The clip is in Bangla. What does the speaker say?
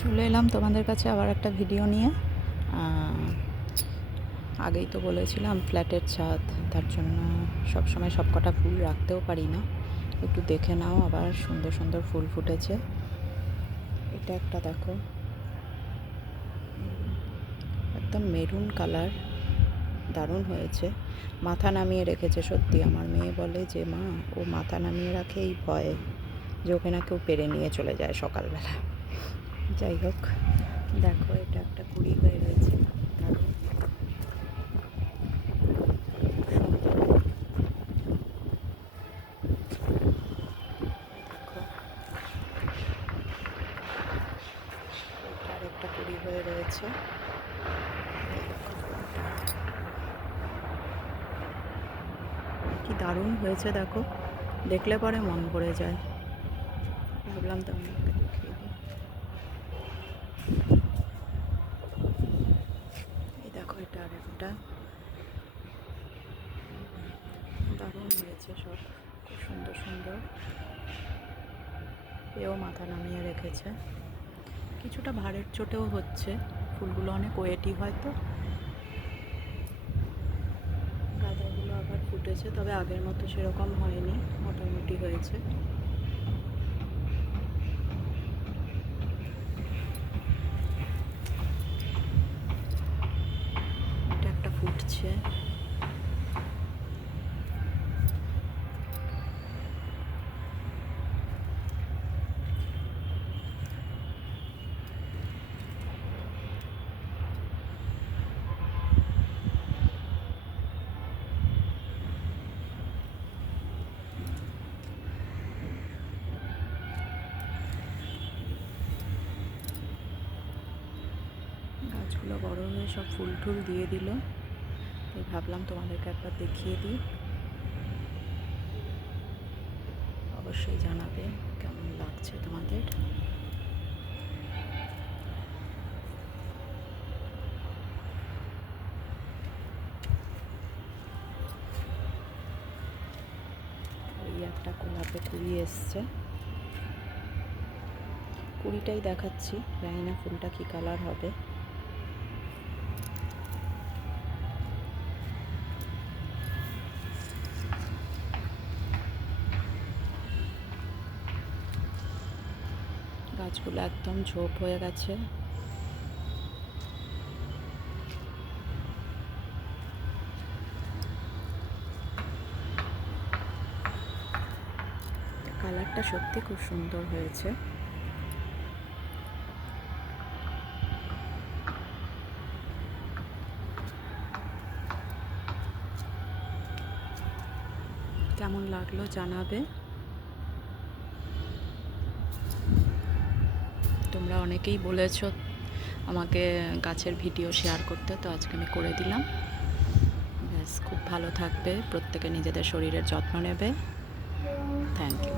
চলে এলাম তোমাদের কাছে আবার একটা ভিডিও নিয়ে। আগেই তো বলেছিলাম ফ্ল্যাটের ছাদ, তার জন্য সবসময় সব কটা ফুল রাখতেও পারি না। একটু দেখে নাও, আবার সুন্দর সুন্দর ফুল ফুটেছে। এটা একটা দেখো, একদম মেরুন কালার, দারুণ হয়েছে। মাথা নামিয়ে রেখেছে। সত্যি আমার মেয়ে বলে যে মা, ও মাথা নামিয়ে রাখে এই ভয়ে যে ওকে না কেউ পেরে নিয়ে চলে যায় সকালবেলা। যাই হোক, দেখো এটা একটা কুড়ি হয়ে রয়েছে, দারুণ সুন্দর। দেখো এটা আরেকটা কুড়ি হয়ে রয়েছে। কি দারুণ হয়েছে দেখো, দেখলে পরে মন ভরে যায়। ভাবলাম তোমাদেরকে দেখিয়ে দিই। এই দেখো এটা আরেকটা, দারুণ হয়েছে সব, খুব সুন্দর সুন্দর। এও মাথা নামিয়ে রেখেছে। কিছুটা ভারের চোটেও হচ্ছে, ফুলগুলো অনেক ওয়েটি হয়তো। গাঁদাগুলো আবার ফুটেছে, তবে আগের মতো সেরকম হয়নি, মোটামুটি হয়েছে। এটা একটা ফুটছে। গাছগুলো বড় হয়ে সব ফুল টুল দিয়ে দিল, তাই ভাবলাম তোমাদেরকে একবার দেখিয়ে দিই। অবশ্যই জানাবে কেমন লাগছে তোমাদের। এই একটা গোলাপে কুড়ি এসছে, কুড়িটাই দেখাচ্ছি, জানি না ফুলটা কী কালার হবে। গাছগুলো একদম ঝোপ হয়ে গেছে। কালারটা সত্যি খুব সুন্দর হয়েছে। কেমন লাগলো জানাবে। তোমরা অনেকেই বলেছো আমাকে গাছের ভিডিও শেয়ার করতে, তো আজকে আমি করে দিলাম। ব্যাস, খুব ভালো থাকবে, প্রত্যেকে নিজেদের শরীরের যত্ন নেবে। Thank you.